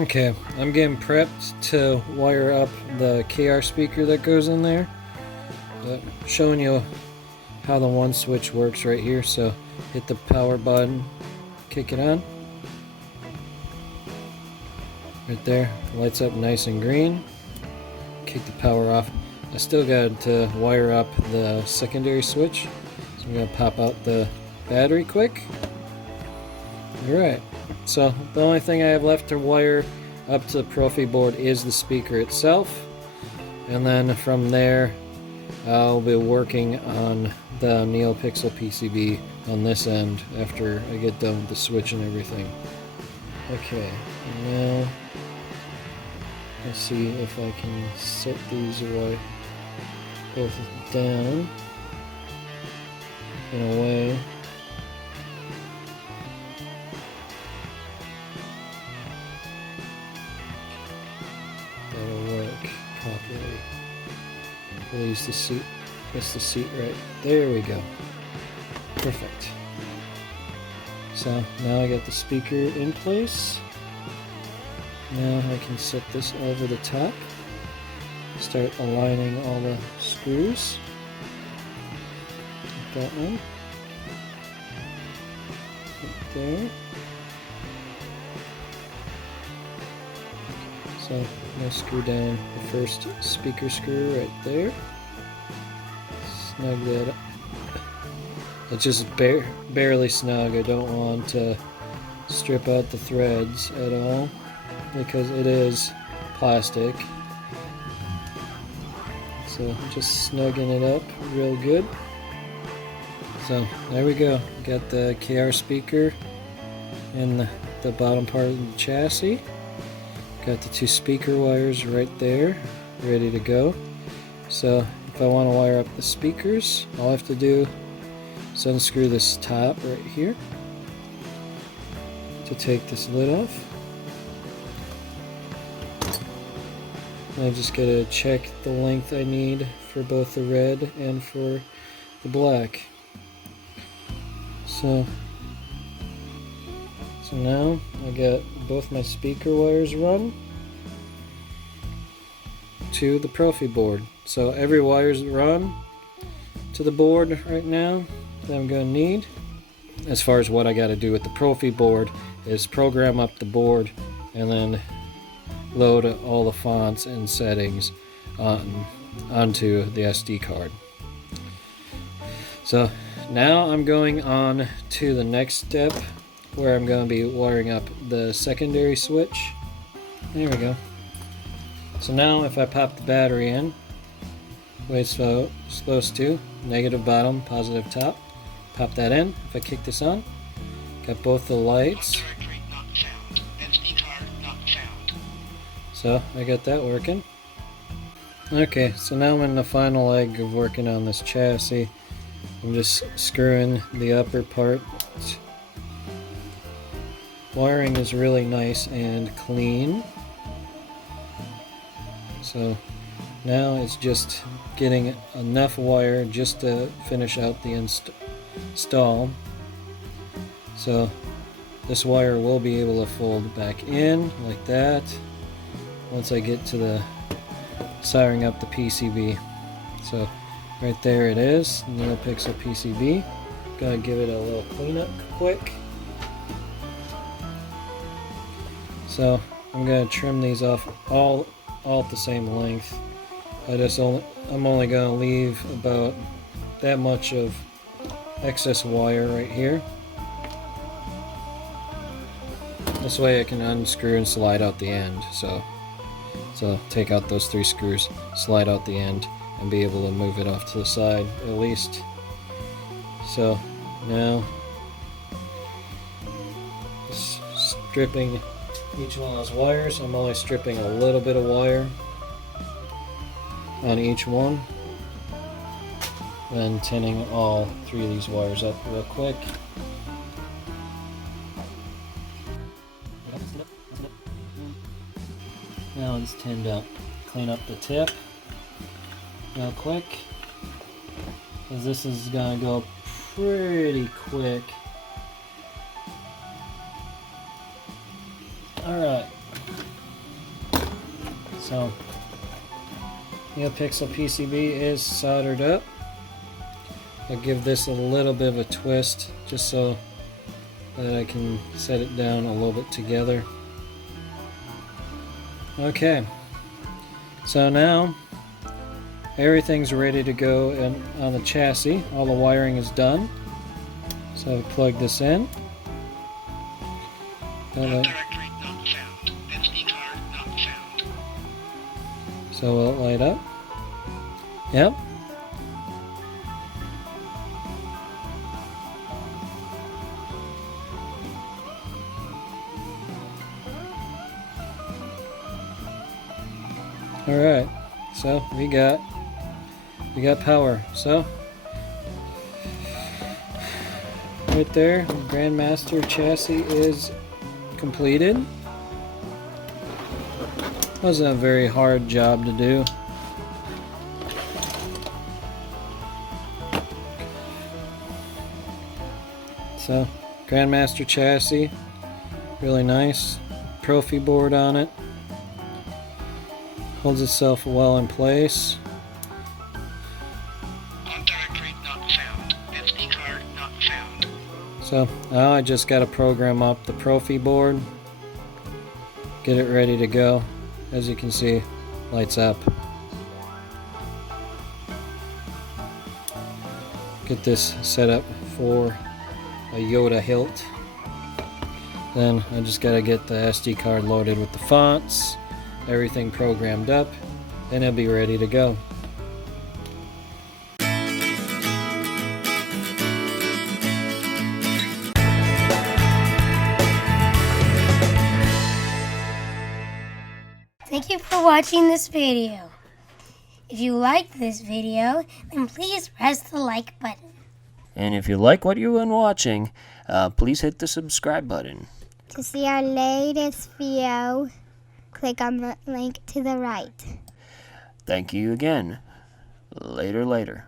Okay, I'm getting prepped to wire up the KR speaker that goes in there. Showing you how the one switch works right here. So hit the power button, kick it on. Right there, lights up nice and green. Kick the power off. I still got to wire up the secondary switch. So I'm gonna pop out the battery quick. Alright, so the only thing I have left to wire up to the Profi board is the speaker itself. And then from there, I'll be working on the neopixel PCB on this end after I get done with the switch and everything. Okay, now let's see if I can set these both down in a way that'll work properly. We'll use the seat. That's the seat right there. We go. Perfect. So now I got the speaker in place. Now I can set this over the top. Start aligning all the screws. Like that one. Right there. So I'm going to screw down the first speaker screw right there. Snug that up. It's just barely snug. I don't want to strip out the threads at all because it is plastic. So just snugging it up real good. So there we go. Got the KR speaker in the bottom part of the chassis. Got the two speaker wires right there, ready to go. So if I want to wire up the speakers, all I have to do is unscrew this top right here to take this lid off. And I just gotta check the length I need for both the red and for the black. So now I got both my speaker wires run to the Profi board. So every wire's run to the board right now that I'm going to need. As far as what I got to do with the Profi board is program up the board and then load all the fonts and settings onto the SD card. So now I'm going on to the next step where I'm going to be wiring up the secondary switch. There we go. So now if I pop the battery in, the way it's supposed to, negative bottom, positive top, pop that in. If I kick this on, got both the lights. So I got that working. Okay, so now I'm in the final leg of working on this chassis. I'm just screwing the upper part. Wiring is really nice and clean. So now it's just getting enough wire just to finish out the install. So this wire will be able to fold back in like that once I get to the soldering up the PCB. So right there it is, neopixel PCB. Gotta give it a little cleanup quick. So I'm gonna trim these off all at the same length. I'm only gonna leave about that much of excess wire right here. This way I can unscrew and slide out the end. So take out those 3 screws, slide out the end, and be able to move it off to the side at least. So now just stripping each one of those wires. I'm only stripping a little bit of wire on each one. Then tinning all 3 of these wires up real quick. Now it's tinned up. Clean up the tip real quick, because this is gonna go pretty quick. Alright, So, neopixel PCB is soldered up. I'll give this a little bit of a twist just so that I can set it down a little bit together. Okay, so now everything's ready to go on the chassis. All the wiring is done. So I'll plug this in. So will it light up? Yep. Alright, so we got power. So right there, the Grandmaster chassis is completed. Wasn't a very hard job to do. So, Grandmaster chassis, really nice. Profi board on it. Holds itself well in place. So now I just got to program up the Profi board, get it ready to go. As you can see, lights up. Get this set up for a Yoda hilt. Then I just got to get the SD card loaded with the fonts, everything programmed up, and it'll be ready to go. Thank you for watching this video. If you liked this video, then please press the like button. And if you like what you've been watching, please hit the subscribe button. To see our latest video, click on the link to the right. Thank you again. Later.